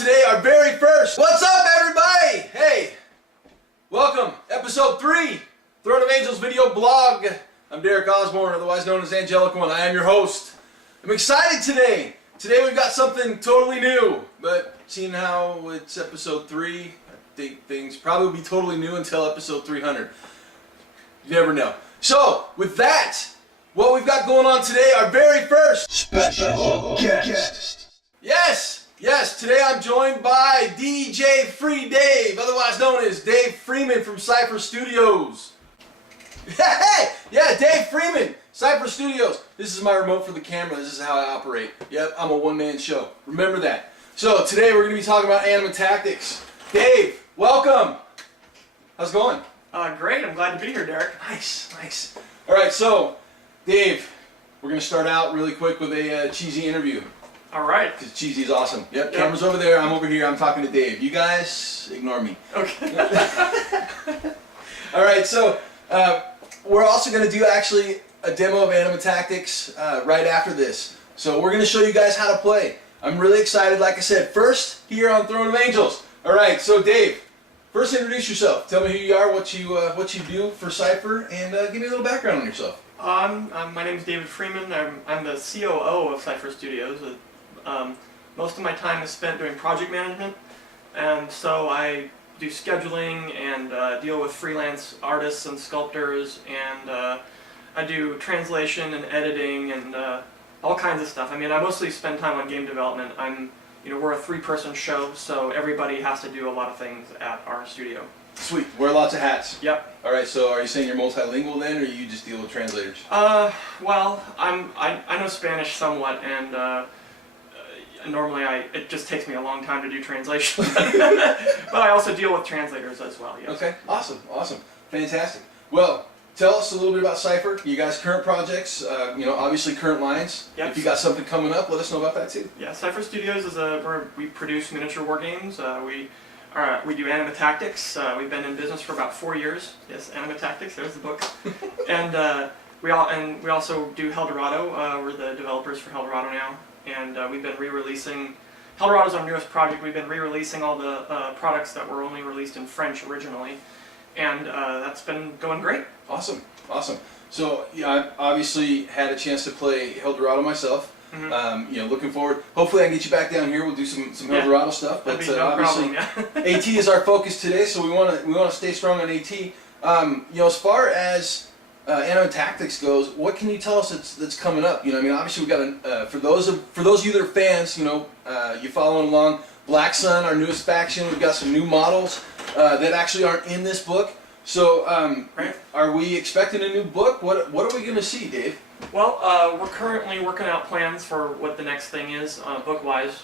today, our very first. What's up, everybody? Hey, welcome, episode 3, Throne of Angels video blog. I'm Derek Osborne, otherwise known as Angelic One. I am your host. I'm excited today. Today we've got something totally new, but seeing how it's episode 3, I think things probably will be totally new until episode 300. You never know. So, with that, what we've got going on today, our very first special guest. Yes, today I'm joined by DJ Free Dave, otherwise known as Dave Freeman from Cypher Studios. Hey, yeah, Dave Freeman, Cypher Studios. This is my remote for the camera. This is how I operate. Yep, I'm a one-man show. Remember that. So today we're going to be talking about anime tactics. Dave, welcome. How's it going? Great. I'm glad to be here, Derek. Nice. All right, so Dave, we're going to start out really quick with a cheesy interview. All right. Because cheesy is awesome. Yep, camera's over there. I'm over here. I'm talking to Dave. You guys, ignore me. Okay. All right, so we're also going to do actually a demo of anime tactics right after this. So we're going to show you guys how to play. I'm really excited, like I said, first here on Throne of Angels. All right, so Dave, first introduce yourself. Tell me who you are, what you do for Cypher, and give me a little background on yourself. My name is David Freeman. I'm the COO of Cypher Studios. Most of my time is spent doing project management, and so I do scheduling and deal with freelance artists and sculptors, and I do translation and editing and all kinds of stuff. I mean, I mostly spend time on game development. We're a 3-person show, so everybody has to do a lot of things at our studio. Sweet. Wear lots of hats. Yep. All right. So, are you saying you're multilingual then, or you just deal with translators? Well, I know Spanish somewhat, and normally it just takes me a long time to do translation, but I also deal with translators as well. Yes. Okay. Awesome. Fantastic. Well, tell us a little bit about Cypher. You guys' current projects. Obviously current lines. Yep. If you got something coming up, let us know about that too. Yeah. Cypher Studios is we produce miniature war games. We do anime tactics. We've been in business for about 4 years. Yes, anime tactics. There's the book. And we also do Eldorado. We're the developers for Eldorado now, and we've been re-releasing. Eldorado's our newest project. We've been re-releasing all the products that were only released in French originally, and that's been going great. Awesome. So I obviously had a chance to play Eldorado myself. Mm-hmm. Looking forward. Hopefully I can get you back down here. We'll do some Eldorado stuff. But no obviously, problem, AT is our focus today, so we want to stay strong on AT. As far as anime tactics goes, what can you tell us that's coming up? Obviously we got for those of you that are fans, you following along. Black Sun, our newest faction. We've got some new models that actually aren't in this book. So, right. Are we expecting a new book? What are we going to see, Dave? Well, we're currently working out plans for what the next thing is, book-wise.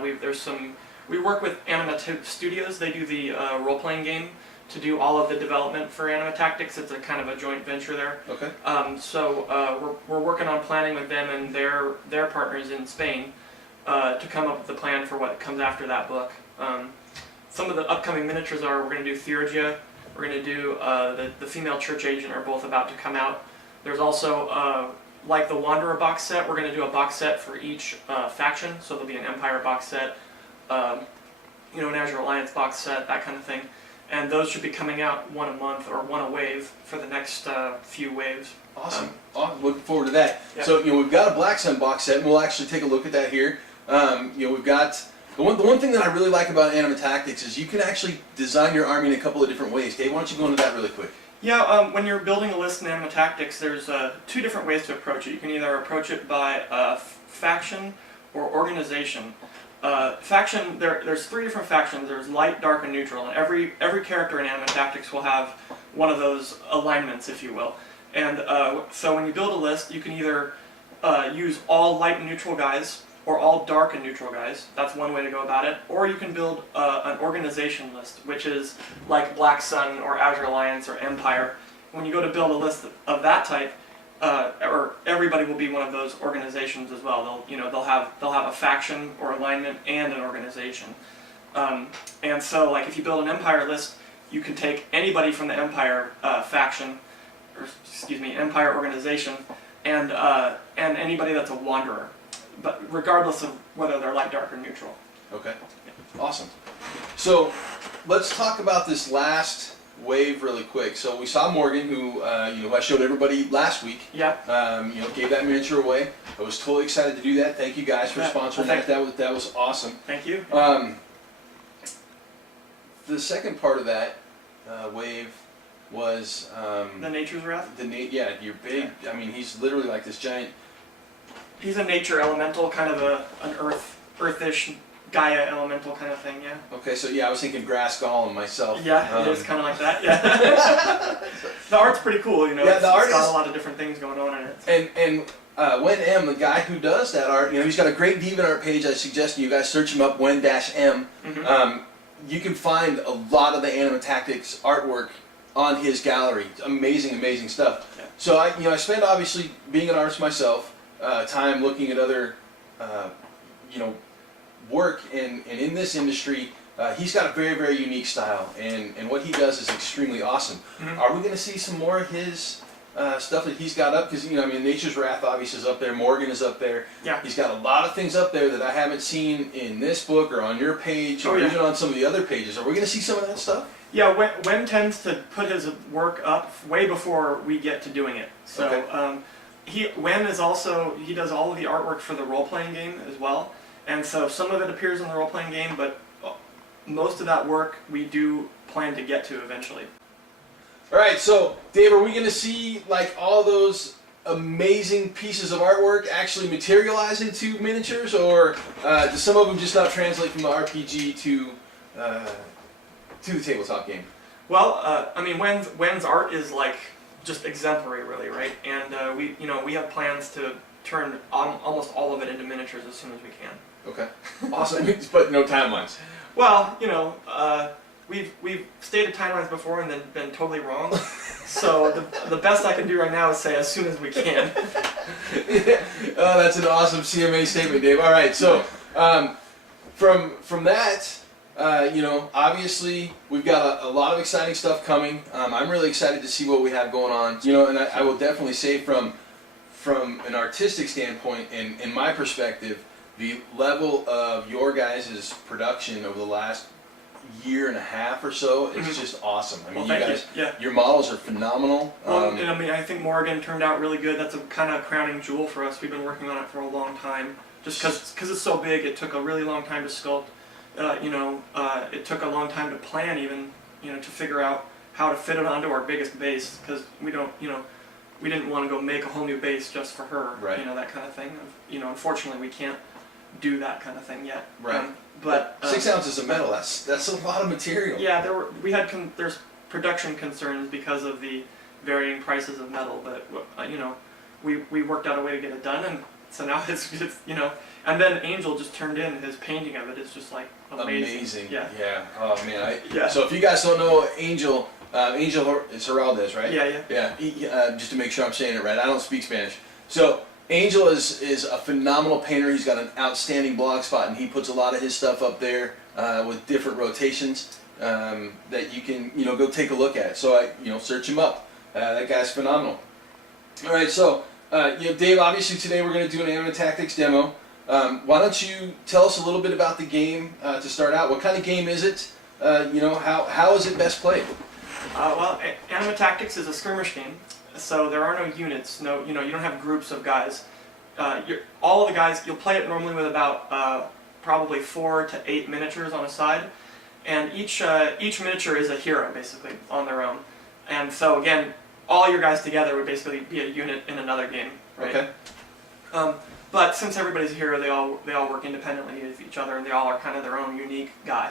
We work with Anime Studios. They do the role-playing game to do all of the development for Anime Tactics. It's a kind of a joint venture there. Okay. We're working on planning with them and their partners in Spain to come up with the plan for what comes after that book. Some of the upcoming miniatures we're going to do Theurgia. We're going to do the female church agent are both about to come out. There's also, like the Wanderer box set, we're going to do a box set for each faction. So there'll be an Empire box set, an Azure Alliance box set, that kind of thing. And those should be coming out one a month or one a wave for the next few waves. Awesome. Looking forward to that. Yeah. So, we've got a Black Sun box set, and we'll actually take a look at that here. We've got... The one thing that I really like about anime tactics is you can actually design your army in a couple of different ways. Dave, why don't you go into that really quick? Yeah, when you're building a list in anime tactics, there's 2 different ways to approach it. You can either approach it by faction or organization. Faction, there's 3 different factions. There's light, dark, and neutral. And every character in anime tactics will have one of those alignments, if you will. And so when you build a list, you can either use all light and neutral guys, or all dark and neutral guys. That's one way to go about it. Or you can build an organization list, which is like Black Sun or Azure Alliance or Empire. When you go to build a list of that type, or everybody will be one of those organizations as well. They'll have a faction or alignment and an organization. And so, like if you build an Empire list, you can take anybody from the Empire faction, or Empire organization, and anybody that's a Wanderer. But regardless of whether they're light, dark, or neutral. Okay. Awesome. So let's talk about this last wave really quick. So we saw Morgan, who I showed everybody last week. Yep. Gave that miniature away. I was totally excited to do that. Thank you guys for sponsoring that. That was awesome. Thank you. The second part of that wave was the Nature's Wrath. You're big. Yeah. I mean, he's literally like this giant. He's a nature elemental, kind of an earthish Gaia elemental kind of thing. Yeah. Okay, so I was thinking grass golem myself. Yeah, it is kind of like that. Yeah. The art's pretty cool, you know. Yeah, the art it's got a lot of different things going on in it. And Wen M, the guy who does that art, he's got a great DeviantArt page. I suggest you guys search him up, Wen-M. Mm-hmm. You can find a lot of the Anima Tactics artwork on his gallery. It's amazing, amazing stuff. Yeah. So I spend, obviously, being an artist myself, time looking at other work, and in this industry, he's got a very, very unique style, and what he does is extremely awesome. Mm-hmm. Are we going to see some more of his stuff that he's got up? Because Nature's Wrath obviously is up there, Morgan is up there. Yeah. He's got a lot of things up there that I haven't seen in this book or on your page or even on some of the other pages. Are we going to see some of that stuff? Yeah, Wen tends to put his work up way before we get to doing it. So okay. Wen is also, he does all of the artwork for the role-playing game as well. And so some of it appears in the role-playing game, but most of that work we do plan to get to eventually. All right, so Dave, are we going to see like all those amazing pieces of artwork actually materialize into miniatures, or do some of them just not translate from the RPG to the tabletop game? Well, Wen's art is like just exemplary, really, right? And we have plans to turn almost all of it into miniatures as soon as we can. Okay, awesome. But no timelines. Well, we've stated timelines before and then been totally wrong. So the best I can do right now is say as soon as we can. Oh, that's an awesome CMA statement, Dave. All right, so from that, obviously we've got a lot of exciting stuff coming. I'm really excited to see what we have going on. And I will definitely say from an artistic standpoint, and in my perspective, the level of your guys' production over the last year and a half or so is just awesome. I mean, well, you guys, yeah. Your models are phenomenal. Well, I think Morgan turned out really good. That's a kind of crowning jewel for us. We've been working on it for a long time. Just because it's so big, it took a really long time to sculpt. It took a long time to plan, even, to figure out how to fit it onto our biggest base, because we didn't want to go make a whole new base just for her, right. That kind of thing. Unfortunately, we can't do that kind of thing yet. Right. But 6 ounces of metal, that's a lot of material. Yeah, there's production concerns because of the varying prices of metal, but we worked out a way to get it done, and so now it's and then Angel just turned in his painting of it. It's just like amazing. Yeah. Oh man. Yeah. So if you guys don't know Angel, it's Heraldez, right? Yeah. Yeah. Just to make sure I'm saying it right, I don't speak Spanish. So Angel is a phenomenal painter. He's got an outstanding blog spot, and he puts a lot of his stuff up there with different rotations that you can go take a look at. So search him up. That guy's phenomenal. All right, so Dave, obviously today we're going to do an Anima Tactics demo. Why don't you tell us a little bit about the game to start out? What kind of game is it? How is it best played? Well, Anima Tactics is a skirmish game. So there are no units, you don't have groups of guys. All of the guys, you'll play it normally with about probably 4 to 8 miniatures on a side, and each miniature is a hero basically on their own. And so again, all your guys together would basically be a unit in another game, right? Okay. But since everybody's a hero, they all work independently of each other, and they all are kind of their own unique guy.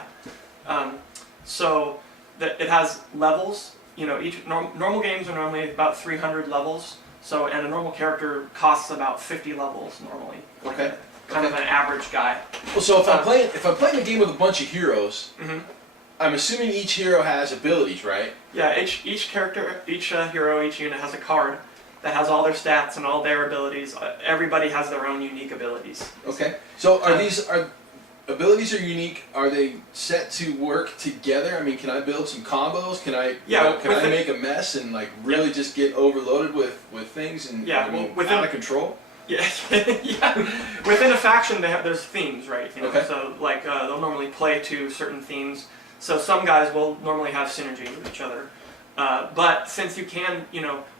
So it has levels. Each normal games are normally about 300 levels. So, and a normal character costs about 50 levels normally. Okay. Kind of an average guy. Well, so if I'm playing a game with a bunch of heroes, I'm assuming each hero has abilities, right? Yeah. Each character, each hero, each unit has a card that has all their stats and all their abilities. Everybody has their own unique abilities. Okay. So are abilities are unique? Are they set to work together? I mean, can I build some combos? Can I make a mess and like really just get overloaded with things and out of control? Yeah, yeah. Within a faction, there's themes, right? You know? Okay. So like they'll normally play to certain themes. So some guys will normally have synergy with each other. But since you can,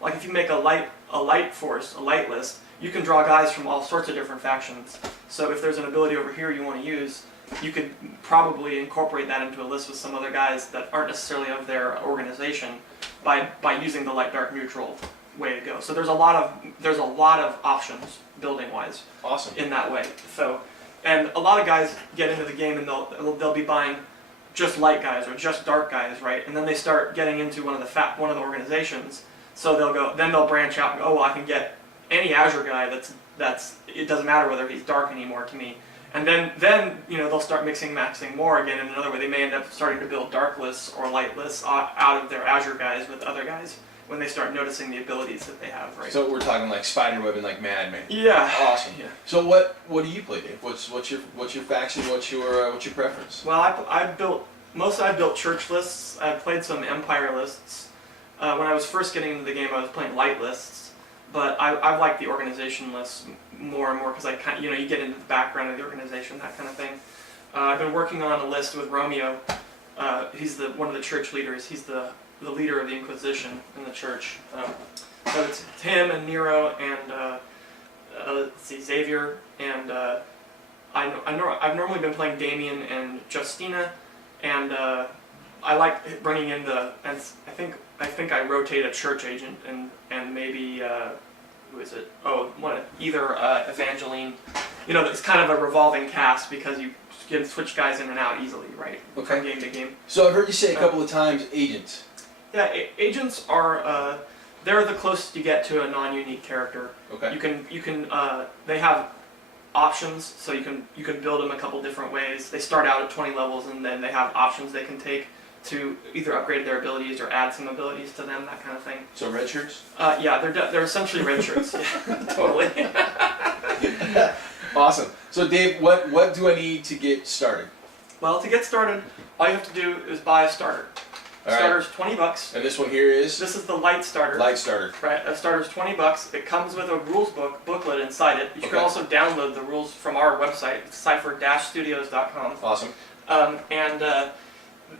like if you make a light force, a light list, you can draw guys from all sorts of different factions. So if there's an ability over here you want to use, you could probably incorporate that into a list with some other guys that aren't necessarily of their organization by using the light dark neutral way to go. So there's a lot of options building wise. Awesome. In that way. So, and a lot of guys get into the game and they'll be buying just light guys or just dark guys, right? And then they start getting into one of the organizations. So they'll branch out and go, oh, well, I can get any Azure guy that's it doesn't matter whether he's dark anymore to me. And then they'll start maxing more again in another way. They may end up starting to build dark lists or light lists out of their Azure guys with other guys when they start noticing the abilities that they have, right? So we're talking like Spiderweb and like Madman. Yeah. Awesome. Yeah. So what do you play, Dave? What's your faction? What's your preference? Well, I've built church lists. I've played some Empire lists. When I was first getting into the game, I was playing light lists, but I've liked the organization lists more and more because you get into the background of the organization, that kind of thing. I've been working on a list with Romeo. He's one of the church leaders. He's the leader of the Inquisition in the church. So it's him and Nero and let's see, Xavier and I've normally been playing Damien and Justina, and I like bringing in and I think I rotate a church agent and maybe who is it? Oh, either Evangeline. It's kind of a revolving cast because you can switch guys in and out easily, right? Okay. From game to game. So I've heard you say a couple of times agents. Yeah, agents are they're the closest you get to a non-unique character. Okay. You can they have options, so you can build them a couple different ways. They start out at 20 levels, and then they have options they can take to either upgrade their abilities or add some abilities to them, that kind of thing. So red shirts? Yeah, they're essentially red shirts. Yeah, totally. Awesome. So Dave, what do I need to get started? Well, to get started, all you have to do is buy a starter. All right. Starter's $20. And this one here is? This is the light starter. Light starter. Right, a starter's $20. It comes with a rules booklet inside it. You can Okay. also download the rules from our website, cypher-studios.com. Awesome.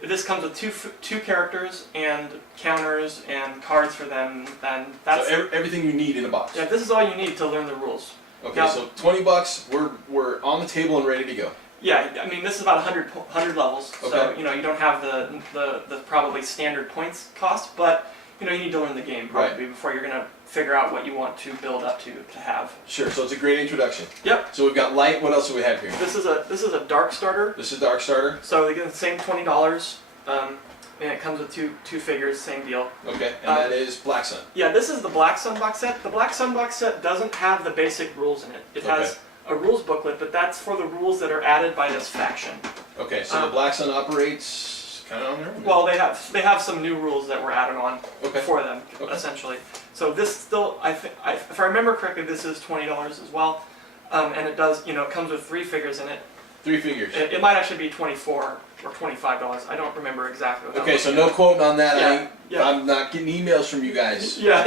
This comes with two characters and counters and cards for them, and that's so everything you need in a box. yeah. This is all you need to learn the rules. Okay, Now, so $20, we're on the table and ready to go. Yeah, I mean this is about 100 levels, so Okay. you don't have the probably standard points cost, but you need to learn the game probably before you're gonna figure out what you want to build up to have. Sure. So it's a great introduction. Yep. So we've got light. What else do we have here? This is a dark starter. This is dark starter. So they get the same $20, and it comes with two figures, same deal. Okay, and that is Black Sun. Yeah, this is the Black Sun box set. The Black Sun box set doesn't have the basic rules in it. It has a rules booklet, but that's for the rules that are added by this faction. Okay, so the Black Sun operates kind of on their own. Well, they have some new rules that were added on for them, essentially. So this still, if I remember correctly, this is $20 as well, and it does, it comes with 3 figures in it. 3 figures. It might actually be $24 or $25. I don't remember exactly. Okay, so no quoting on that. Yeah. I'm not getting emails from you guys. Yeah.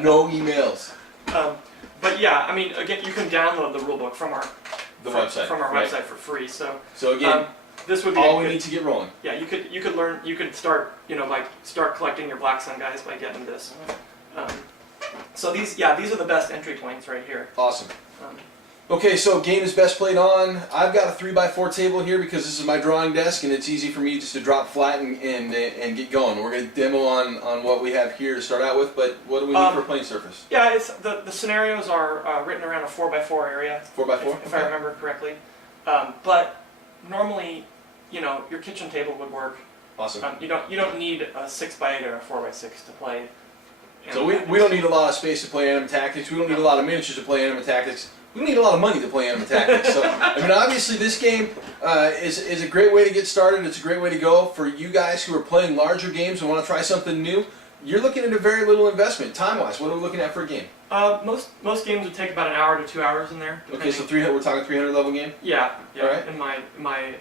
No emails. But yeah, I mean, again, you can download the rulebook from our website for free. So again, this would be all we need to get rolling. Yeah, you could start start collecting your Black Sun guys by getting this. So these are the best entry points right here. Awesome. Okay, so game is best played on. I've got a 3x4 table here because this is my drawing desk and it's easy for me just to drop flat and get going. We're going to demo on what we have here to start out with, but what do we need for a playing surface? Yeah, it's the scenarios are written around a 4x4 area. 4x4? If I remember correctly. But normally, your kitchen table would work. Awesome. You don't need a 6x8 or a 4x6 to play. So we don't need a lot of space to play Anima Tactics. We don't need a lot of miniatures to play Anima Tactics. We need a lot of money to play Anima Tactics. So, I mean, obviously this game is a great way to get started. It's a great way to go for you guys who are playing larger games and want to try something new. You're looking at a very little investment, time-wise. What are we looking at for a game? Most games would take about an hour to 2 hours in there. Okay, so we're talking 300 level game? Yeah. All right. And my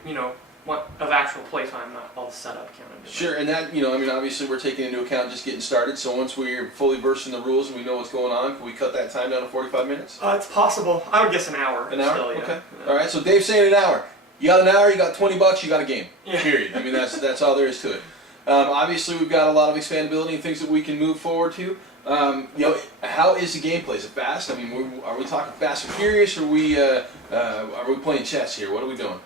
of actual playtime, not all the setup counted. Sure, and that, I mean, obviously we're taking into account just getting started, so once we're fully versed in the rules and we know what's going on, can we cut that time down to 45 minutes? It's possible. I would guess an hour. An hour? Still, yeah. Okay. Yeah. All right, so Dave's saying an hour. You got an hour, you got $20, you got a game. Yeah. Period. I mean, that's all there is to it. Obviously, we've got a lot of expandability and things that we can move forward to. How is the gameplay? Is it fast? I mean, are we talking Fast and Furious, or are we playing chess here? What are we doing?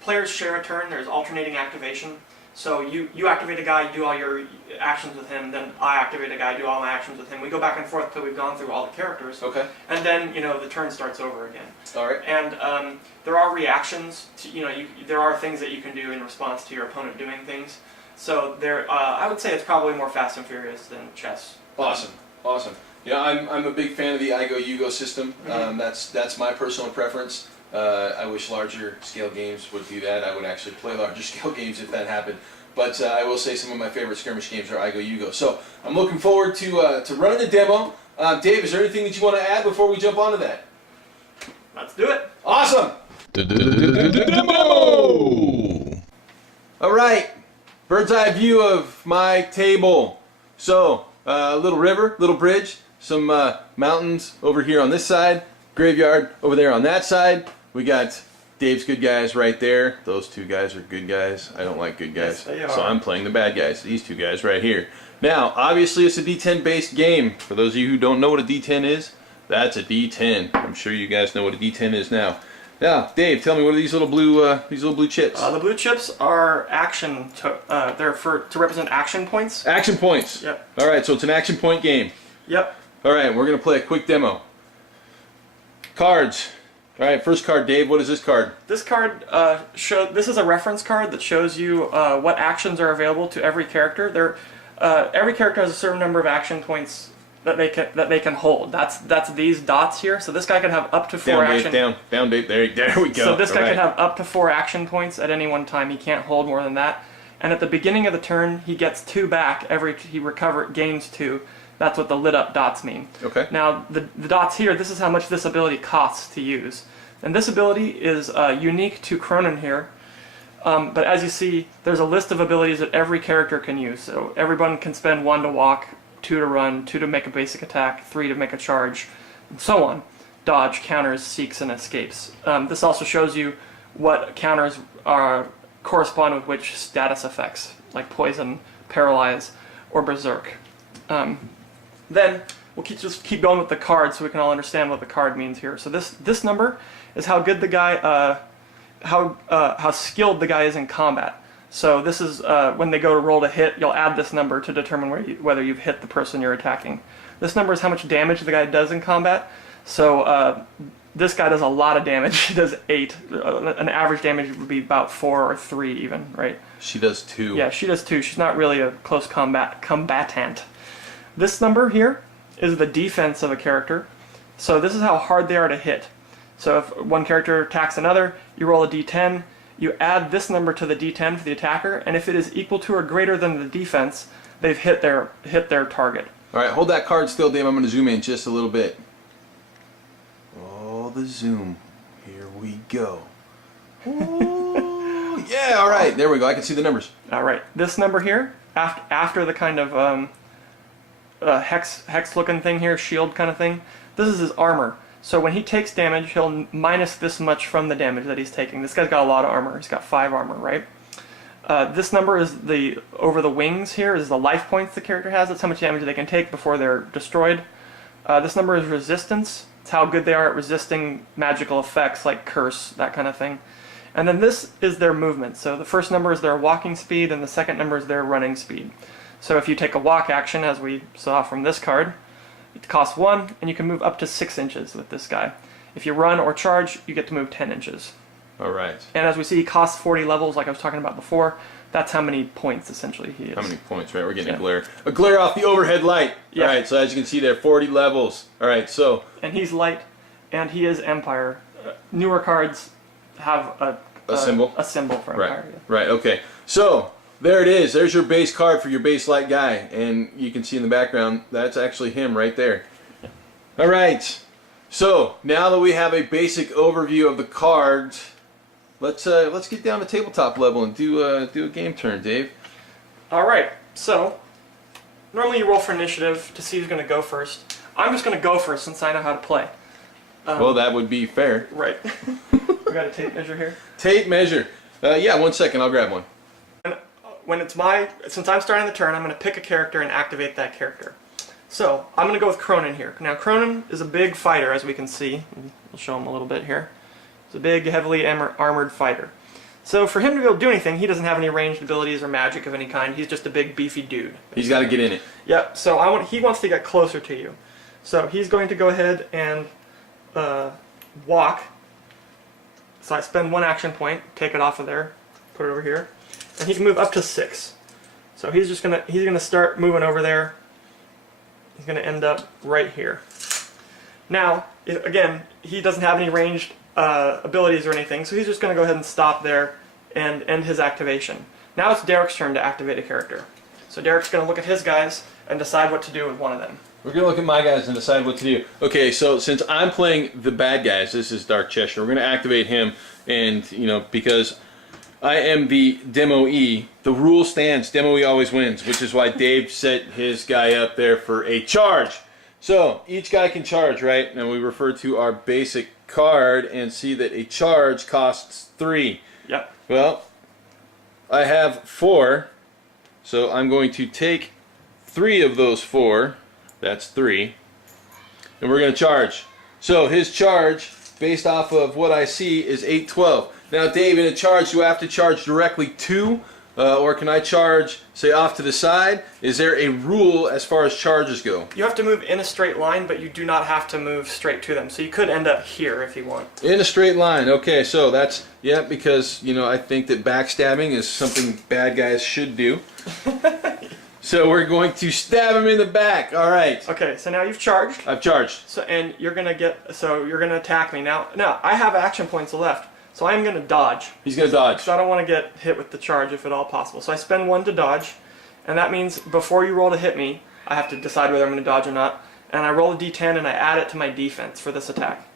Players share a turn. There's alternating activation. So you activate a guy, you do all your actions with him. Then I activate a guy, do all my actions with him. We go back and forth till we've gone through all the characters. Okay. And then the turn starts over again. All right. And there are reactions. There are things that you can do in response to your opponent doing things. So I would say it's probably more Fast and Furious than chess. Awesome. Yeah, I'm a big fan of the I Go You Go system. Mm-hmm. That's my personal preference. I wish larger scale games would do that. I would actually play larger scale games if that happened. But I will say some of my favorite skirmish games are I Go You Go. So I'm looking forward to running the demo. Dave, is there anything that you want to add before we jump onto that? Let's do it. Awesome. Demo. All right. Bird's eye view of my table. So a little river, little bridge, some mountains over here on this side, graveyard over there on that side. We got Dave's good guys right there. Those two guys are good guys. I don't like good guys. Yes, they are. So I'm playing the bad guys. These two guys right here. Now, obviously it's a D10 based game. For those of you who don't know what a D10 is, that's a D10. I'm sure you guys know what a D10 is now. Now, Dave, tell me, what are these little blue chips? The blue chips are action. They're to represent action points. Action points. Yep. All right, so it's an action point game. Yep. All right, we're gonna play a quick demo. Cards. All right, first card, Dave. What is this card? This card this is a reference card that shows you what actions are available to every character. Every character has a certain number of action points that they can hold. That's these dots here. So this guy can have up to 4 action. Down, Dave. There we go. So this guy can have up to 4 action points at any one time. He can't hold more than that. And at the beginning of the turn, he gets 2 back. He gains 2. That's what the lit up dots mean. Okay. Now the dots here, this is how much this ability costs to use. And this ability is unique to Cronin here. But as you see, there's a list of abilities that every character can use. So everyone can spend 1 to walk, 2 to run, 2 to make a basic attack, 3 to make a charge, and so on. Dodge, counters, seeks, and escapes. This also shows you what counters correspond with which status effects, like poison, paralyze, or berserk. Then we'll just keep going with the card so we can all understand what the card means here. So this number is how good the guy, how skilled the guy is in combat. So this is when they go to roll to hit, you'll add this number to determine whether you've hit the person you're attacking. This number is how much damage the guy does in combat. So this guy does a lot of damage. He does 8. An average damage would be about 4 or 3 even, right? She does 2. Yeah, she does 2. She's not really a close combatant. This number here is the defense of a character. So this is how hard they are to hit. So if one character attacks another, you roll a d10, you add this number to the d10 for the attacker, and if it is equal to or greater than the defense, they've hit their target. All right, hold that card still, Dave. I'm going to zoom in just a little bit. Oh, the zoom. Here we go. Oh, yeah, all right. There we go. I can see the numbers. All right. This number here, after the kind of hex-looking thing here, shield kind of thing, this is his armor. So when he takes damage, he'll minus this much from the damage that he's taking. This guy's got a lot of armor. He's got 5 armor, right? This number is over the wings here is the life points the character has. That's how much damage they can take before they're destroyed. This number is resistance. It's how good they are at resisting magical effects like curse, that kind of thing. And then this is their movement. So the first number is their walking speed, and the second number is their running speed. So if you take a walk action, as we saw from this card, it costs 1, and you can move up to 6 inches with this guy. If you run or charge, you get to move 10 inches. All right. And as we see, he costs 40 levels, like I was talking about before. That's how many points, essentially, he is. How many points, right? We're getting a glare off the overhead light. Yeah. All right, so as you can see there, 40 levels. All right, so. And he's light, and he is Empire. Newer cards have a symbol? A symbol for Empire. Right, right, okay. So, there it is. There's your base card for your base light guy. And you can see in the background, that's actually him right there. All right. So now that we have a basic overview of the cards, let's get down to tabletop level and do a game turn, Dave. All right. So normally you roll for initiative to see who's going to go first. I'm just going to go first since I know how to play. Well, that would be fair. Right. We got a tape measure here. Tape measure. Yeah, 1 second. I'll grab one. And since I'm starting the turn, I'm going to pick a character and activate that character. So I'm going to go with Cronin here. Now Cronin is a big fighter, as we can see. We'll show him a little bit here. He's a big, heavily armored fighter. So for him to be able to do anything, he doesn't have any ranged abilities or magic of any kind. He's just a big, beefy dude. He's got to get in it. Yep. So he wants to get closer to you. So he's going to go ahead and walk. So I spend 1 action point, take it off of there, put it over here, and he can move up to 6. So he's gonna start moving over there. He's gonna end up right here. Now, again, he doesn't have any ranged abilities or anything, so he's just gonna go ahead and stop there and end his activation. Now it's Derek's turn to activate a character. So Derek's gonna look at his guys and decide what to do with one of them. We're going to look at my guys and decide what to do. Okay, so since I'm playing the bad guys, this is Dark Cheshire, we're going to activate him, and, because I am the Demo E, the rule stands, Demo E always wins, which is why Dave set his guy up there for a charge. So, each guy can charge, right? And we refer to our basic card and see that a charge costs 3. Yep. Well, I have 4, so I'm going to take 3 of those 4. That's 3. And we're going to charge. So his charge, based off of what I see, is 812. Now, Dave, in a charge, do I have to charge directly to, or can I charge, say, off to the side? Is there a rule as far as charges go? You have to move in a straight line, but you do not have to move straight to them. So you could end up here if you want. In a straight line. Okay, so that's, yeah, because, I think that backstabbing is something bad guys should do. So we're going to stab him in the back. All right. Okay, so now you've charged. I've charged. So you're gonna attack me now. Now I have action points left, so I'm gonna dodge. He's gonna dodge. Because I don't want to get hit with the charge if at all possible. So I spend 1 to dodge, and that means before you roll to hit me, I have to decide whether I'm gonna dodge or not. And I roll a d10 and I add it to my defense for this attack.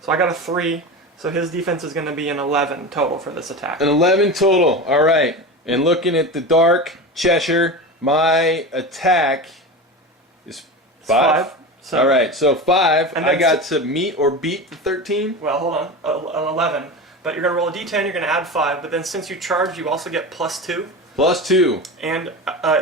So I got a 3. So his defense is gonna be an 11 total for this attack. An 11 total. All right. And looking at the Dark Cheshire, my attack is 5. So, all right, so 5. And I got to meet or beat the 13. Well, hold on, an 11. But you're going to roll a d10, you're going to add 5. But then since you charge, you also get +2. +2. And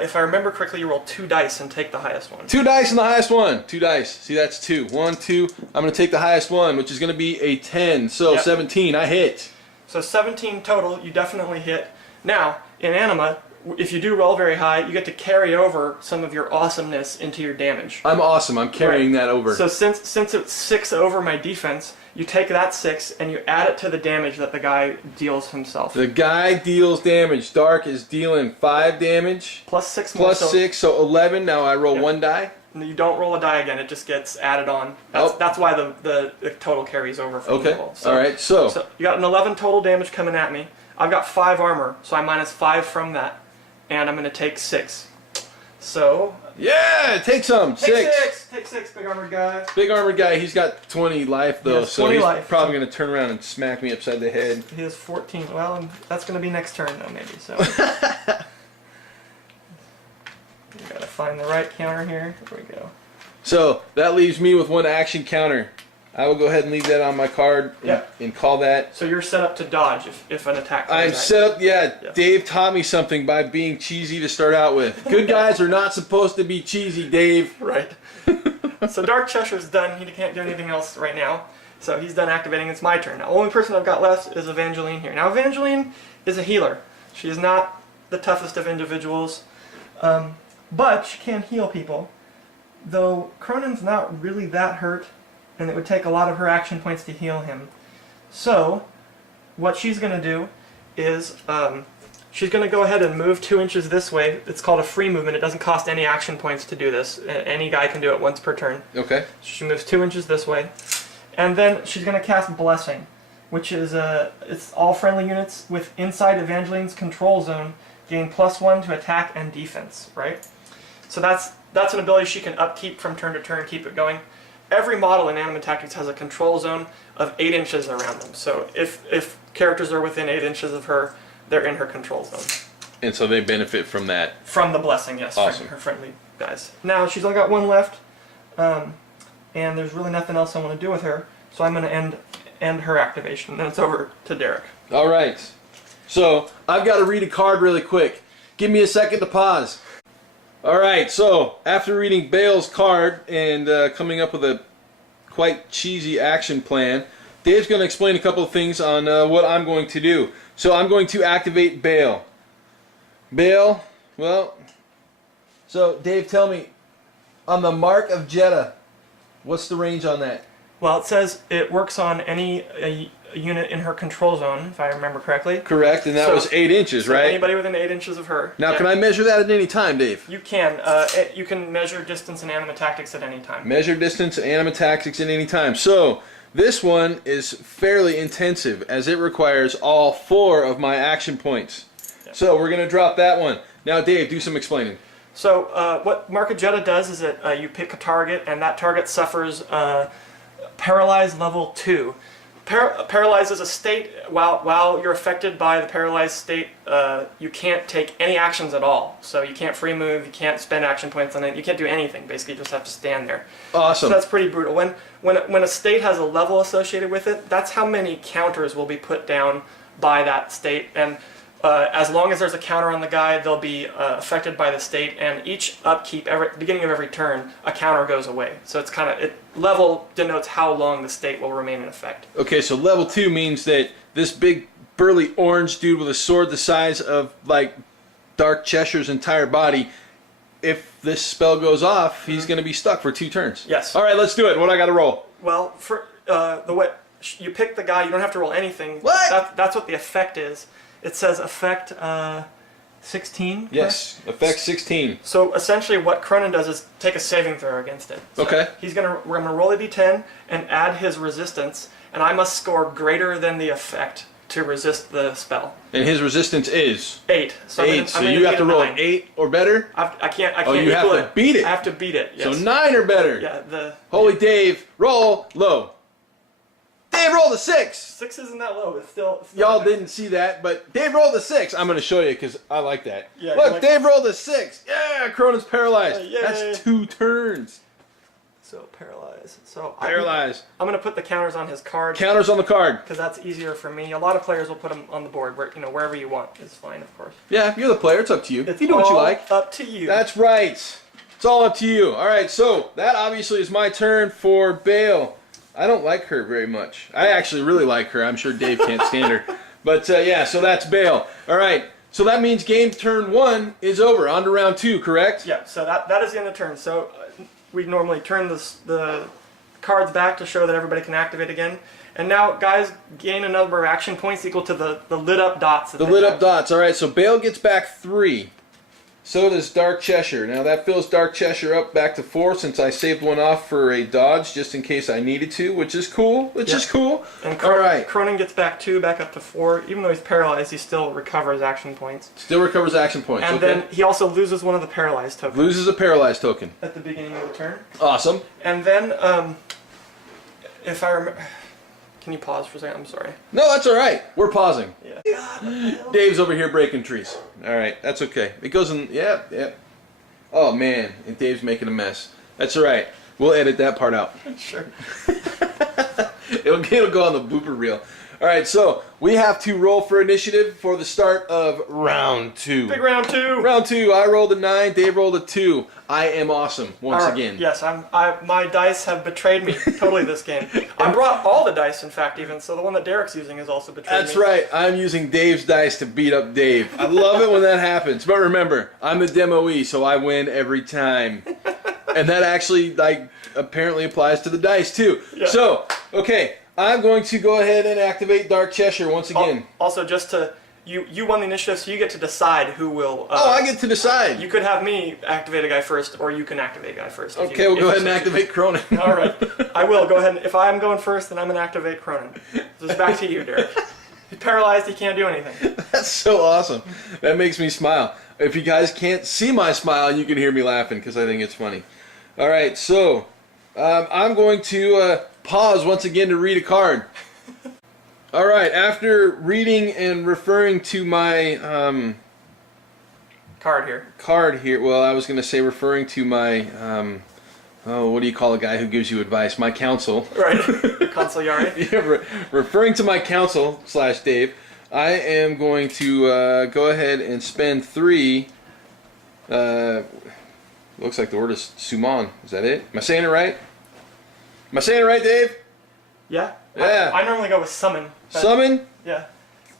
if I remember correctly, you roll 2 dice and take the highest one. 2 dice and the highest one. 2 dice. See, that's 2. 1, 2. I'm going to take the highest one, which is going to be a 10. So Yep. 17. I hit. So 17 total, you definitely hit. Now, in Anima, if you do roll very high, you get to carry over some of your awesomeness into your damage. I'm awesome. I'm carrying that over. So since it's 6 over my defense, you take that 6 and you add it to the damage that the guy deals himself. The guy deals damage. Dark is dealing 5 damage. +6 more. Plus 6, so 11. Now I roll 1 die. You don't roll a die again, it just gets added on. That's why the total carries over from the roll. So, alright, so you got an 11 total damage coming at me. I've got 5 armor, so I -5 from that. And I'm going to take 6. So... yeah, take some. Take 6! Take 6, big armored guy. Big armored guy, he's got 20 life though, so 20 he's life. probably going to turn around and smack me upside the head. He has 14. Well, that's going to be next turn though, maybe. So... we got to find the right counter here. There we go. So, that leaves me with 1 action counter. I will go ahead and leave that on my card and call that. So you're set up to dodge if an attack comes I'm at set up, Yeah. Dave taught me something by being cheesy to start out with. Good guys are not supposed to be cheesy, Dave. Right. So Dark Cheshire's done. He can't do anything else right now. So he's done activating. It's my turn. Now, the only person I've got left is Evangeline here. Now, Evangeline is a healer. She is not the toughest of individuals, but she can heal people. Though Cronin's not really that hurt, and it would take a lot of her action points to heal him. So, what she's going to do is she's going to go ahead and move 2 inches this way. It's called a free movement. It doesn't cost any action points to do this. Any guy can do it once per turn. Okay. She moves 2 inches this way. And then she's going to cast Blessing, which is it's all friendly units with inside Evangeline's control zone gain +1 to attack and defense, right? So that's an ability she can upkeep from turn to turn, keep it going. every model in Anima Tactics has a control zone of 8 inches around them. So if characters are within 8 inches of her, they're in her control zone. And so they benefit from that. From the blessing, yes. Awesome. Her friendly guys. Now she's only got one left, and there's really nothing else I want to do with her. So I'm going to end her activation. Then it's over to Derek. All right. So I've got to read a card really quick. Give me a second to pause. All right. So after reading Bale's card and coming up with a quite cheesy action plan, Dave's going to explain a couple of things on what I'm going to do. So I'm going to activate Bale. Bale, well, so Dave, tell me, on the Mark of Jeddah, what's the range on that? Well, it says it works on any unit in her control zone, if I remember correctly. Correct, and that was 8 inches, so right? Anybody within 8 inches of her. Now, can I measure that at any time, Dave? You can. You can measure distance in Anima Tactics at any time. Measure distance in Anima Tactics at any time. So, this one is fairly intensive, as it requires all 4 of my action points. Yep. So, we're going to drop that one. Now, Dave, do some explaining. So, what Mark of Jeddah does is that you pick a target, and that target suffers Paralyzed level 2. Paralyzed is a state, while you're affected by the paralyzed state, you can't take any actions at all. So you can't free move, you can't spend action points on it, you can't do anything, basically you just have to stand there. Awesome. So that's pretty brutal. When a state has a level associated with it, that's how many counters will be put down by that state. And as long as there's a counter on the guy, they'll be affected by the state, and each upkeep, beginning of every turn, a counter goes away. So it's kind of, level denotes how long the state will remain in effect. Okay, so level 2 means that this big burly orange dude with a sword the size of like Dark Cheshire's entire body, if this spell goes off, he's going to be stuck for 2 turns. Yes. All right, let's do it. What do I got to roll? Well, for the way you pick the guy, you don't have to roll anything. What? That's what the effect is. It says effect 16. Yes, correct? Effect 16. So essentially, what Cronin does is take a saving throw against it. So okay. We're gonna roll a d10 and add his resistance, and I must score greater than the effect to resist the spell. And his resistance is 8. So 8. So you have to roll an 8 or better. I can't. Oh, you have to beat it. I have to beat it. Yes. So 9 or better. Yeah. Holy Dave, roll low. Dave rolled a 6. 6 isn't that low. It's still Y'all didn't see that, but Dave rolled a 6. I'm going to show you because I like that. Yeah, look, Dave rolled a 6. Yeah, Cronin's paralyzed. Yay. That's 2 turns. So paralyzed. So Paralyzed. I'm going to put the counters on his card. Counters on the card. Because that's easier for me. A lot of players will put them on the board, wherever you want is fine, of course. Yeah, if you're the player, it's up to you. It's you do what you like. Up to you. That's right. It's all up to you. All right, so that obviously is my turn for Bale. I don't like her very much. I actually really like her. I'm sure Dave can't stand her. But yeah, so that's Bale. All right, so that means game turn 1 is over. On to round 2, correct? Yeah, so that is the end of the turn. So we normally turn the cards back to show that everybody can activate again. And now guys gain a number of action points equal to the lit up dots. The lit up dots. All right, so Bale gets back 3. So does Dark Cheshire. Now that fills Dark Cheshire up back to 4 since I saved one off for a dodge just in case I needed to, which is cool. And all right. Cronin gets back 2, back up to 4. Even though he's paralyzed, he still recovers action points. Still recovers action points. And then he also loses one of the paralyzed tokens. Loses a paralyzed token. At the beginning of the turn. Awesome. And then, if I remember... Can you pause for a second? I'm sorry. No, that's all right. We're pausing. Yeah. Dave's over here breaking trees. All right, that's okay. It goes in. Yeah. Oh man, and Dave's making a mess. That's all right. We'll edit that part out. Sure. It'll go on the blooper reel. All right, so we have to roll for initiative for the start of round 2. Big round 2. Round 2. I rolled a 9. Dave rolled a 2. I am awesome once Right. again. Yes, my dice have betrayed me totally this game. I brought all the dice, in fact, even so. The one that Derek's using has also betrayed me. That's right. I'm using Dave's dice to beat up Dave. I love it when that happens. But remember, I'm the Demo-E, so I win every time. And that actually, apparently applies to the dice too. Yeah. So, okay. I'm going to go ahead and activate Dark Cheshire once again. Also, just to... You won the initiative, so you get to decide who will... I get to decide. You could have me activate a guy first, or you can activate a guy first. Okay, we'll go ahead and activate Cronin. All right. I will. Go ahead. If I'm going first, then I'm going to activate Cronin. So it's back to you, Derek. He's paralyzed. He can't do anything. That's so awesome. That makes me smile. If you guys can't see my smile, you can hear me laughing because I think it's funny. All right, so I'm going to pause once again to read a card. All right, after reading and referring to my card here. Well, I was going to say referring to my what do you call a guy who gives you advice? My counsel. Right. Consigliere. Yeah, referring to my counsel / Dave, I am going to go ahead and spend 3. Looks like the word is summon. Is that it? Am I saying it right? Am I saying it right, Dave? Yeah. Yeah. I normally go with summon. Summon? Yeah.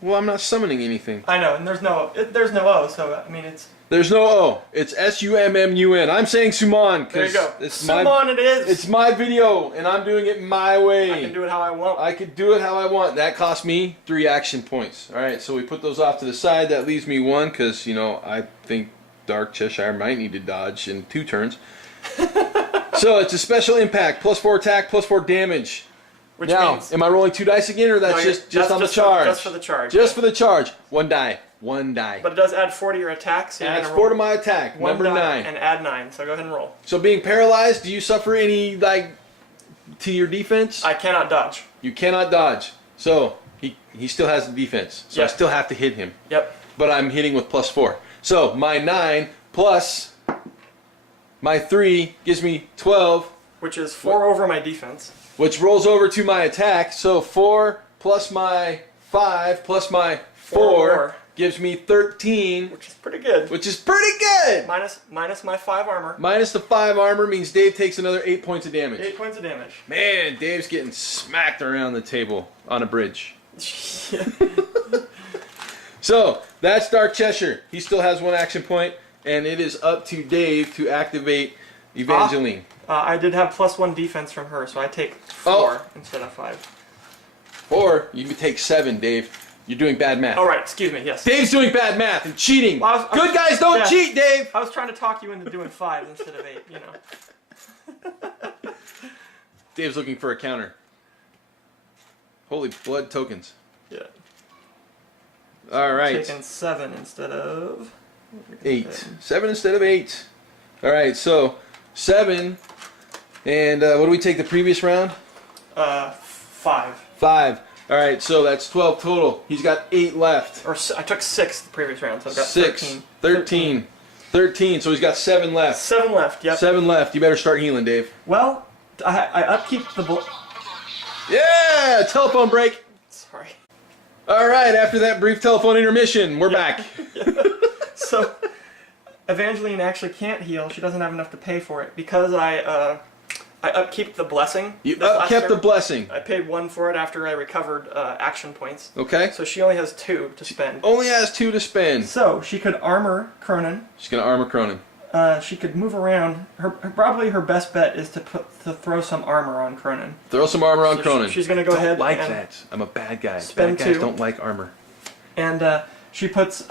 Well, I'm not summoning anything. I know, and there's no O, so I mean it's. There's no O. It's SUMMUN. I'm saying summon There you because go. it's Summon it is. It's my video, and I'm doing it my way. I can do it how I want. I could do it how I want. That cost me 3 action points. All right, so we put those off to the side. That leaves me 1 because I think Dark Cheshire might need to dodge in 2 turns. So it's a special impact, +4 attack, +4 damage. Which now, means, am I rolling 2 dice again, or that's just on the charge? Just for the charge. Just for the charge. 1 die. 1 die. But it does add 4 to your attack, so adds 4 to my attack. Number 9. And add 9. So go ahead and roll. So being paralyzed, do you suffer any to your defense? I cannot dodge. You cannot dodge. So he still has the defense. So yep. I still have to hit him. Yep. But I'm hitting with +4. So my 9 plus my 3 gives me 12. Which is 4 over my defense. Which rolls over to my attack. So 4 plus my 5 plus my 4 gives me 13. Which is pretty good. Which is pretty good! Minus my 5 armor. Minus the 5 armor means Dave takes another 8 points of damage. 8 points of damage. Man, Dave's getting smacked around the table on a bridge. So, that's Dark Cheshire. He still has 1 action point, and it is up to Dave to activate Evangeline. I did have +1 defense from her, so I take 4 instead of 5. 4? You can take 7, Dave. You're doing bad math. Oh, right. Excuse me. Yes. Dave's doing bad math and cheating. Well, Good guys don't cheat, Dave. I was trying to talk you into doing 5 instead of 8, Dave's looking for a counter. Holy blood tokens. Yeah. All right. Taking 7 instead of 8. 7 instead of 8. All right. So 7. And what do we take the previous round? 5. 5. All right. So that's 12 total. He's got 8 left. Or I took 6 the previous round, so I've got 6. 13. So he's got 7 left. 7 left. Yep. 7 left. You better start healing, Dave. Well, I upkeep the. Yeah. Telephone break. Sorry. All right. After that brief telephone intermission, we're back. So, Evangeline actually can't heal. She doesn't have enough to pay for it because I upkeep the blessing. You upkept the blessing. I paid 1 for it after I recovered action points. Okay. So she only has 2 to spend. Only has 2 to spend. So she could armor Cronin. She's gonna armor Cronin. She could move around. Probably her best bet is to throw some armor on Cronin. Throw some armor on Cronin. She's gonna go ahead. Like that. I'm a bad guy. Spend bad guys 2. don't like armor. And she puts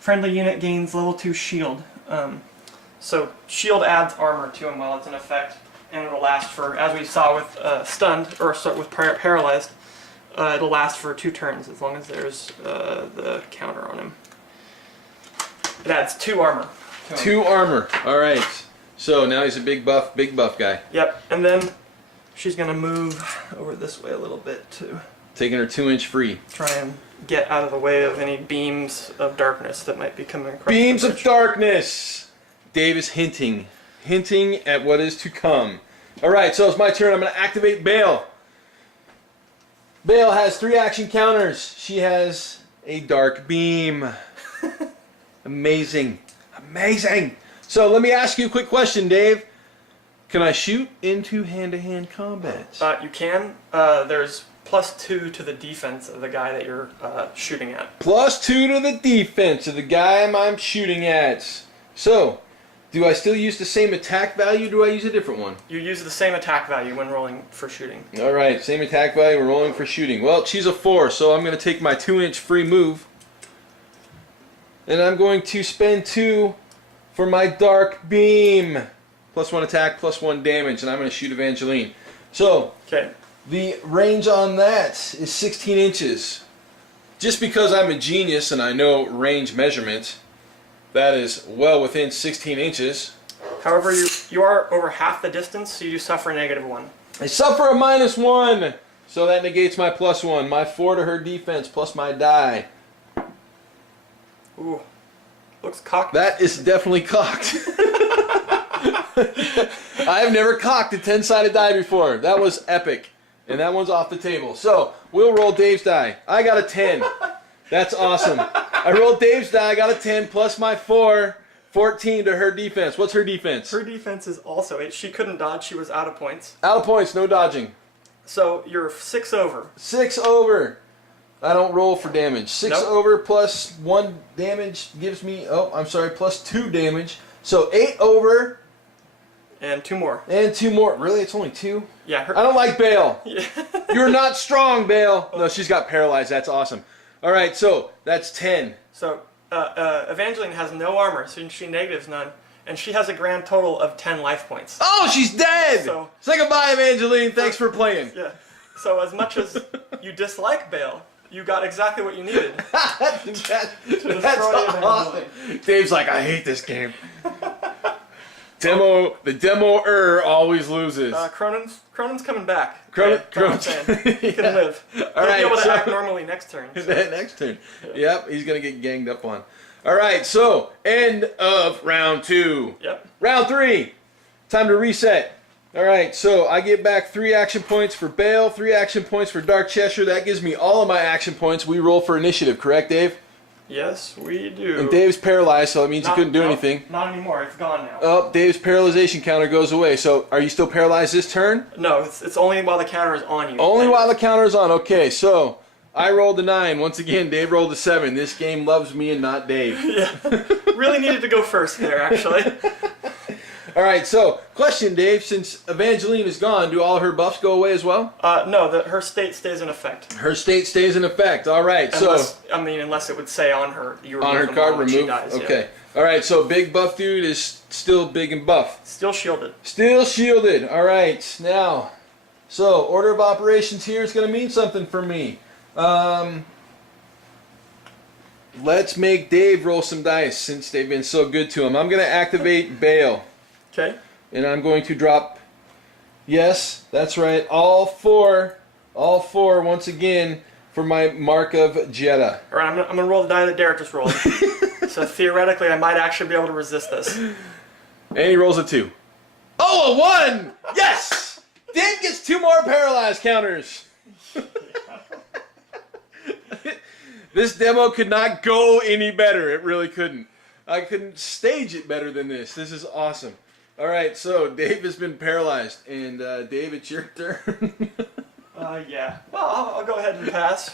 friendly unit gains level 2 shield. So shield adds armor to him while it's in effect, and it'll last for, as we saw with stunned or with paralyzed. It'll last for 2 turns as long as there's the counter on him. It adds 2 armor. 2 armor. All right. So now he's a big buff guy. Yep. And then she's gonna move over this way a little bit to taking her 2-inch free. Try and get out of the way of any beams of darkness that might be coming across. Beams of darkness. Dave is hinting at what is to come. All right. So it's my turn. I'm gonna activate Bale. Bale has 3 action counters. She has a dark beam. Amazing. Amazing. So let me ask you a quick question, Dave. Can I shoot into hand-to-hand combat? You can. There's +2 to the defense of the guy that you're shooting at. +2 to the defense of the guy I'm shooting at. So, do I still use the same attack value, or do I use a different one? You use the same attack value when rolling for shooting. Alright, same attack value, we're rolling for shooting. Well, she's a 4, so I'm going to take my 2-inch free move. And I'm going to spend 2 for my dark beam. +1 attack, +1 damage, and I'm going to shoot Evangeline. So, okay. The range on that is 16 inches. Just because I'm a genius and I know range measurement, that is well within 16 inches. However, You are over half the distance, so you do suffer a -1. I suffer a -1. So that negates my +1. My 4 to her defense plus my die. Ooh. Looks cocked. That is definitely cocked. I've never cocked a 10-sided die before. That was epic. And that one's off the table. So, we'll roll Dave's die. I got a 10. That's awesome. I rolled Dave's die. I got a 10 plus my 4. 14 to her defense. What's her defense? Her defense is also 8. She couldn't dodge. She was out of points. Out of points. No dodging. So, you're 6 over. 6 over. I don't roll for damage. 6 Nope. over plus 1 damage gives me, plus 2 damage. So 8 over. And 2 more. And 2 more. Really? It's only 2? Yeah. I don't like Bale. Yeah. You're not strong, Bale. No, she's got paralyzed. That's awesome. All right, so that's 10. So, Evangeline has no armor, so she negatives none. And she has a grand total of 10 life points. Oh, she's dead! So, say goodbye, Evangeline. Thanks for playing. Yeah. So as much as you dislike Bale, you got exactly what you needed. That's awesome. Dave's like, I hate this game. The demo-er always loses. Cronin's coming back. Cronin's he can live. All right, He'll be able to act normally next turn. So. Next turn. Yep, he's going to get ganged up on. All right, so end of round 2. Yep. Round 3. Time to reset. All right, so I get back 3 action points for Bale, 3 action points for Dark Cheshire. That gives me all of my action points. We roll for initiative, correct, Dave? Yes, we do. And Dave's paralyzed, so it means he couldn't do anything. Not anymore. It's gone now. Oh, Dave's paralyzation counter goes away. So are you still paralyzed this turn? No, it's only while the counter is on you. Only while the counter is on. Okay, so I rolled a 9. Once again, Dave rolled a 7. This game loves me and not Dave. Yeah. Really needed to go first there, actually. All right, so question, Dave. Since Evangeline is gone, do all of her buffs go away as well? No, her state stays in effect. Her state stays in effect. All right, Unless it would say on her you remove on her them card, all when remove. she dies, Okay. Yeah. All right, so big buff dude is still big and buff. Still shielded. Still shielded. All right, now, so order of operations here is going to mean something for me. Let's make Dave roll some dice since they've been so good to him. I'm going to activate Bale. Okay. And I'm going to drop, yes, that's right, all four once again for my Mark of Jeddah. All right, I'm going to roll the die that Derek just rolled. So theoretically, I might actually be able to resist this. And he rolls a 2. Oh, a 1! Yes! Dave gets 2 more paralyzed counters. This demo could not go any better. It really couldn't. I couldn't stage it better than this. This is awesome. All right, so Dave has been paralyzed, and Dave, it's your turn. Yeah. Well, I'll go ahead and pass.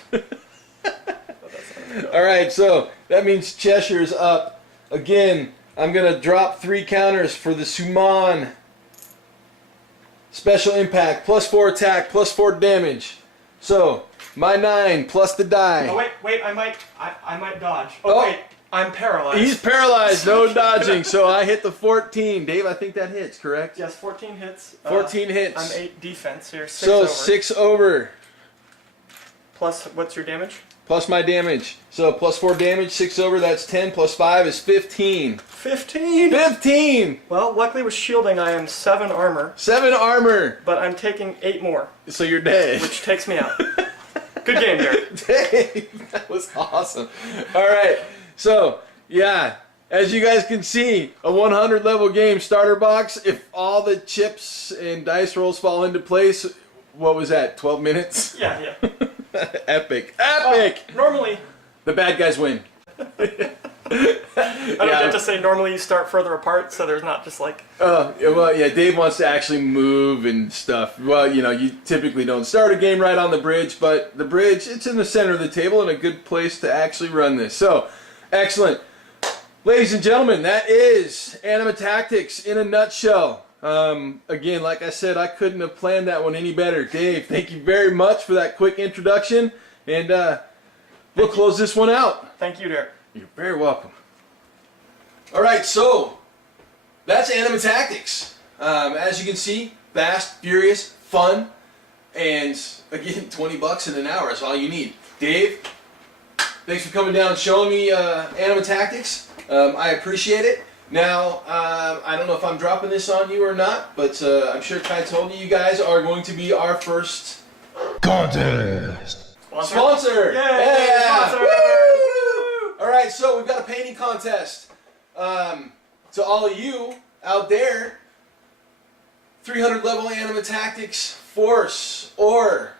All right, so that means Cheshire's up. Again, I'm going to drop 3 counters for the Suman. Special impact, +4 attack, +4 damage. So, my 9 plus the die. Oh, wait, I might dodge. Oh, wait. I'm paralyzed. He's paralyzed, no dodging, so I hit the 14. Dave, I think that hits, correct? Yes, 14 hits. 14 hits. I'm 8 defense here. 6 so over. 6 over. Plus, what's your damage? Plus my damage. So +4 damage, 6 over, that's 10, plus 5 is 15. 15! 15! Well, luckily with shielding, I am 7 armor. 7 armor. But I'm taking 8 more. So you're dead. Which takes me out. Good game, Derek. Dave, that was awesome. All right. So, yeah, as you guys can see, a 100 level game starter box. If all the chips and dice rolls fall into place, what was that, 12 minutes? Yeah. Epic. Epic! Normally, the bad guys win. I don't get to say normally you start further apart, so there's not just like... well, yeah, Dave wants to actually move and stuff. Well, you know, you typically don't start a game right on the bridge, but the bridge, it's in the center of the table and a good place to actually run this. So, excellent. Ladies and gentlemen, that is Anima Tactics in a nutshell. Again, like I said, I couldn't have planned that one any better. Dave, thank you very much for that quick introduction, and we'll close this one out. Thank you, Derek. You're very welcome. All right, so that's Anima Tactics. As you can see, fast, furious, fun, and again, $20 in an hour is all you need. Dave, thanks for coming down and showing me Anima Tactics. I appreciate it. Now, I don't know if I'm dropping this on you or not, but I'm sure Kai told you guys are going to be our first contest. Sponsor! Yay! Sponsor! Woo! All right, so we've got a painting contest. To all of you out there, 300 level Anima Tactics Force, or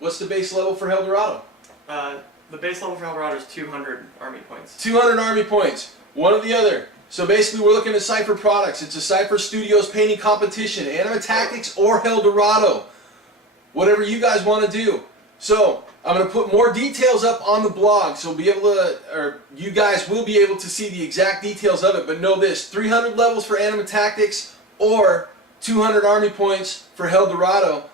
what's the base level for Eldorado? The base level for Eldorado is 200 Army points. 200 Army points, one or the other. So basically we're looking at Cypher products. It's a Cypher Studios painting competition, Anima Tactics or Eldorado. Whatever you guys want to do. So I'm going to put more details up on the blog, so we'll be able to, or you guys will be able to see the exact details of it. But know this: 300 levels for Anima Tactics or 200 Army points for Eldorado.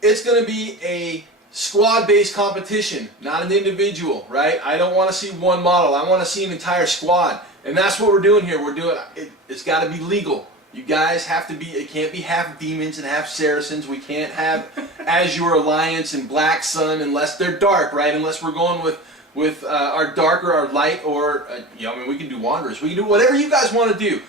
It's going to be a squad-based competition, not an individual, right? I don't want to see one model. I want to see an entire squad, and that's what we're doing here. We're doing it's got to be legal. You guys have to be. It can't be half demons and half Saracens. We can't have Azure Alliance and Black Sun unless they're dark, right? Unless we're going with our dark or our light, or I mean, we can do Wanderers. We can do whatever you guys want to do.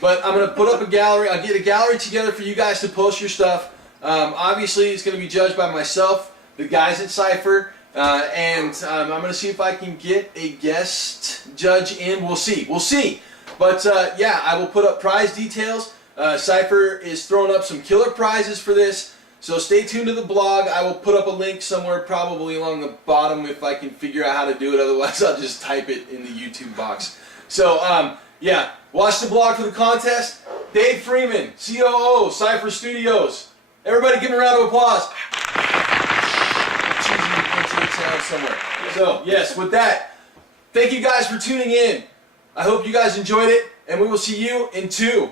But I'm going to put up a gallery. I'll get a gallery together for you guys to post your stuff. Obviously, it's going to be judged by myself, the guys at Cypher, and I'm going to see if I can get a guest judge in. We'll see. We'll see. But yeah, I will put up prize details. Cypher is throwing up some killer prizes for this, so stay tuned to the blog. I will put up a link somewhere, probably along the bottom, if I can figure out how to do it. Otherwise, I'll just type it in the YouTube box. So yeah, watch the blog for the contest. Dave Freeman, COO, Cypher Studios. Everybody give him a round of applause. Somewhere. So yes, with that, thank you guys for tuning in. I hope you guys enjoyed it, and we will see you in 2.